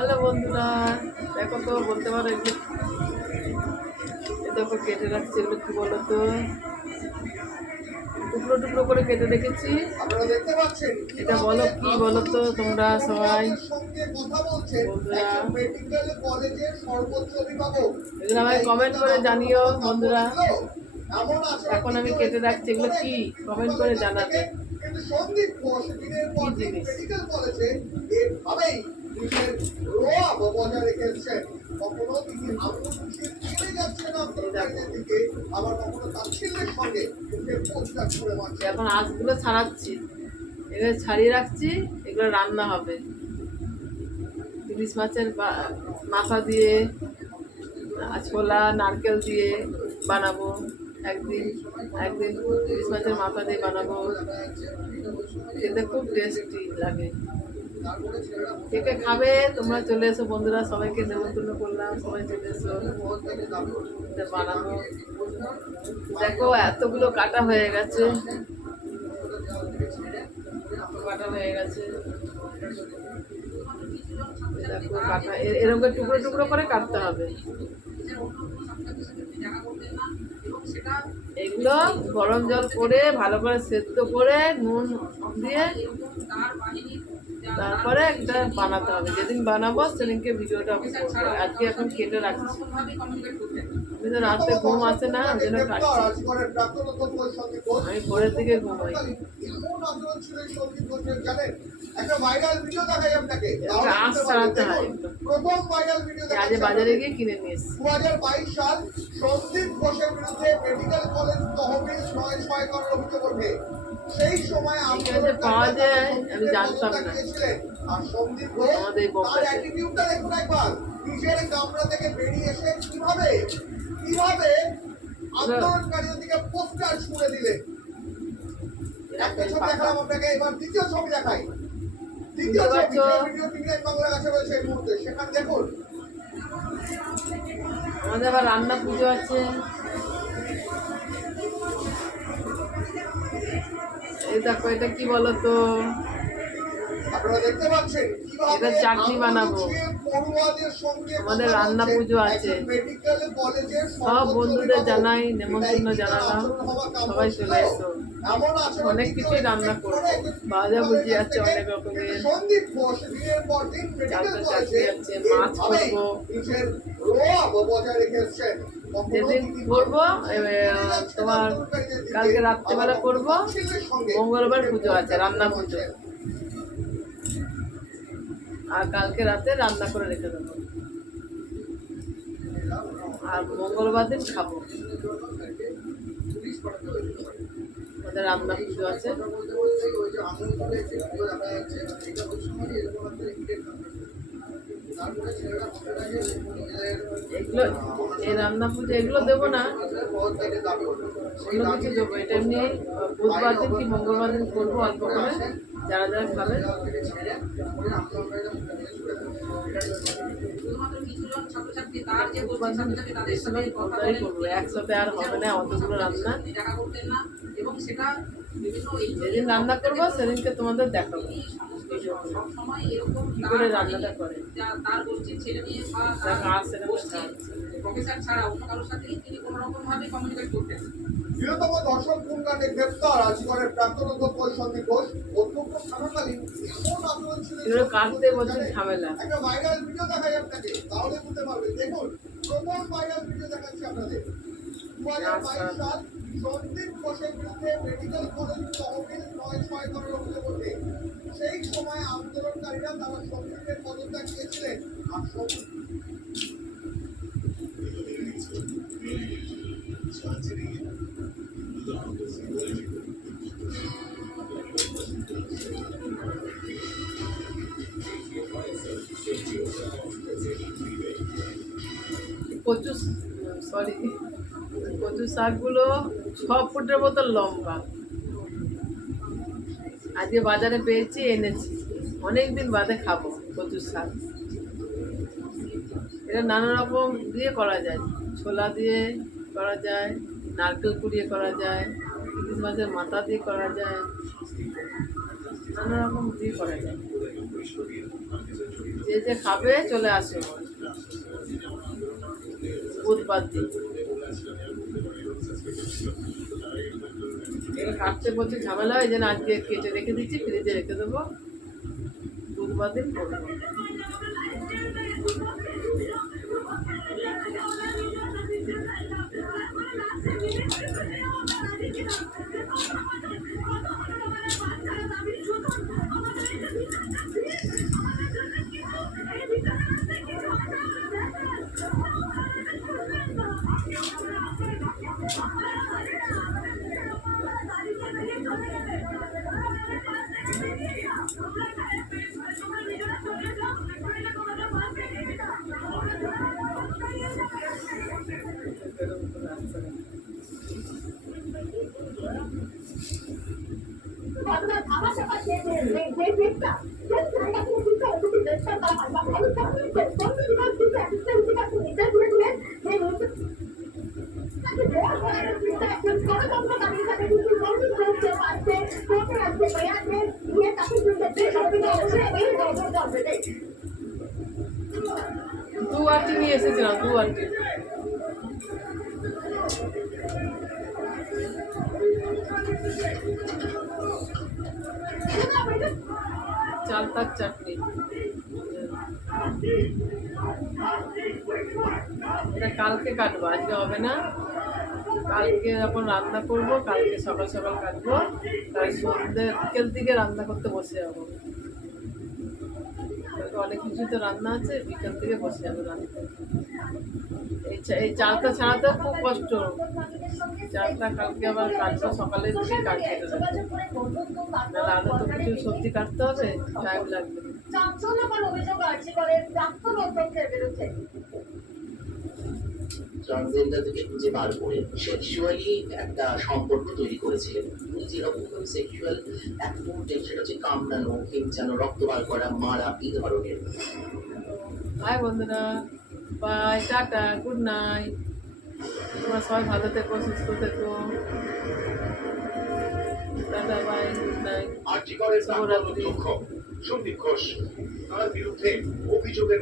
Hello বন্ধুরা, দেখো তো বলতে পারো এগুলো দেখো কেটে রাখছি। এগুলো কি বলো তো, টুকরো টুকরো করে কেটে রেখেছি। এটা বলো কি বলো তো তোমরা সবাই বন্ধুরা, এগুলো আমায় কমেন্ট করে জানিও বন্ধুরা। এখন আমি কেটে রাখছি, এগুলো কি কমেন্ট করে জানাবে কি জিনিস। এখন আঁশগুলো ছাড়াচ্ছি, এগুলো ছাড়িয়ে রাখছি। এগুলো রান্না হবে ইলিশ মাছের মাথা দিয়ে, ছোলা নারকেল দিয়ে বানাবো। একদিন একদিন ইলিশ মাছের মাথা দিয়ে বানাবো, খেতে খুব টেস্টি লাগে। কে কে খাবে তোমরা চলে এসো বন্ধুরা, সবাইকে নেমন্তন্ন করলাম, সবাই চলে এসো বানাবো। দেখো এতগুলো কাটা হয়ে গেছে, কাটা হয়ে গেছে। দেখো কাটা এরকম টুকরো টুকরো করে কাটতে হবে। এগুলো গরম জল করে ভালো করে সেদ্ধ করে নুন দিয়ে তারপরে একটা বানাতে হবে। যেদিন বানাবো সেদিনকে ভিডিওটা আজকে এখন কেটে রাখছি। আমি তো রাতে ঘুম আসে না, ওই জন্য কাটছি। আমি ভোরের দিকে ঘুমাই। আঁশ ছাড়াতে হয়, আজ বাজারে গিয়ে কিনে নিয়ে এসেছি। 2022 সাল সন্দীপ ঘোষের বিরুদ্ধে মেডিকেল কলেজ তহবিল 6 করার অভিযোগ ওঠে। সেই সময় পাওয়া যায় আমি জানতাম না। আর সন্দীপ ঘোষ তার অ্যাটিটিউডটা দেখুন একবার, নিজের কামরা থেকে বেরিয়ে এসে কিভাবে আন্দোলনকারীদের দিকে পোস্টার ছুঁড়ে দিলেন। একটা ছবি দেখালাম আপনাকে, এবার দ্বিতীয় ছবি দেখাই। দ্বিতীয় ছবি ভিডিও টিভির বাংলা কাছে রয়েছে এই মুহূর্তে, সেখানে দেখুন। আমাদের আবার রান্না পুজো আছে। এই দেখো এটা কি বলতো, আপনারা দেখতে পাচ্ছেন এটা চাটনি বানাবো। আমাদের রান্না পুজো আছে, সব বন্ধুদের জানাই, নেমন্তন্ন জানালাম, সবাই চলে এসো। অনেক কিছুই রান্না করবো, ভাজা ভুজি আছে অনেক রকমের, চালটা চাটনি আছে, মাছ করবো। যেদিন করবো তোমার কালকে রাত্রেবেলা করবো, মঙ্গলবার পুজো আছে, রান্না পুজো, আর কালকে রাতে রান্না করে রেখে দেবো, আর মঙ্গলবার দিন খাবো। আমাদের রান্না পুজো আছে। এগুলো এই রান্না পুজো এগুলো দেবো না, অন্য কিছু দেবো। এটা এমনি বুধবার দিন কি মঙ্গলবার দিন করবো অল্প করে, যারা যারা খাবে। একসাথে আর হবে না অতগুলো রান্না। যেদিন রান্না করবো সেদিনকে তোমাদের দেখাবো কি করে রান্নাটা করে। বৃহত্তম দর্শক গুণগানে গ্রেপ্তার রাজীবের প্রাক্তন অধ্যক্ষ সন্দীপ ঘোষ। অধ্যক্ষ থাকাকালীন এমন আন্দোলন ছিল কাটতে বলছেন ঝামেলা। একটা ভাইরাল ভিডিও দেখাই আপনাকে, তাহলে বুঝতে পারবেন। দেখুন প্রথম ভাইরাল ভিডিও দেখাচ্ছি আপনাদের। 2022 সাল সন্দীপ ঘোষের বিরুদ্ধে মেডিকেল কলেজ তহবিল 6 করার অভিযোগ ওঠে। সেই সময় আন্দোলনকারীরা তারা সন্দীপের পদত্যাগ দিয়েছিলেন। আর কচু কচু শাকগুলো 6 ফুটের মতো লম্বা, আজকে বাজারে পেয়েছি, এনেছি, অনেকদিন বাদে খাবো কচুর শাক। এটা নানা রকম দিয়ে করা যায়, ছোলা দিয়ে করা যায়, নারকেল কুড়িয়ে করা যায়, ইলিশ মাছের মাথা দিয়ে করা যায়, নানা রকম দিয়ে করা যায়। যে যে খাবে চলে আসো বুধবার দিন। এগুলো কাটতে বলছে ঝামেলা হয়, যেন আজকে কেটে রেখে দিচ্ছি, ফ্রিজে রেখে দেবো, বুধবার দিন করবো। দু আটি নিয়ে এসেছিলাম, দু আটি। চালতার চাটনি, এটা কালকে কাটবো, আজকে হবে না। কালকে যখন রান্না করবো, কালকে সকাল সকাল কাটবো, তাই সন্ধ্যে বিকেল দিকে রান্না করতে বসে যাবো। অনেক কিছু তো রান্না আছে, বিকেল থেকে বসে যাবো রান্না। এই চালটা ছাড়াতেও খুব কষ্ট, চালটা কালকে আবার কাটবো, সকালের দিকে কাটতে হবে। আরো তো কিছু সবজি কাটতে হবে, টাইম লাগবে। ট্রান্সজেন্ডার থেকে খুঁজে বার করে সেক্সুয়ালি একটা সম্পর্ক তৈরি করেছিলেন। উনি যেরকম সেক্সুয়াল অ্যাক্টিভিটি, সেটা হচ্ছে কামড়ানো, হিংচানো, রক্ত বার করা, মারা, এই ধরনের। হাই বন্ধুরা, বাই, টাটা, গুড নাইট। তোমরা সবাই ভালো থেকো, সুস্থ থেকো। টাটা, বাই, গুড নাইট, আর্টিকলের শুভরাত্রি। সন্দীপ ঘোষ তার বিরুদ্ধে অভিযোগের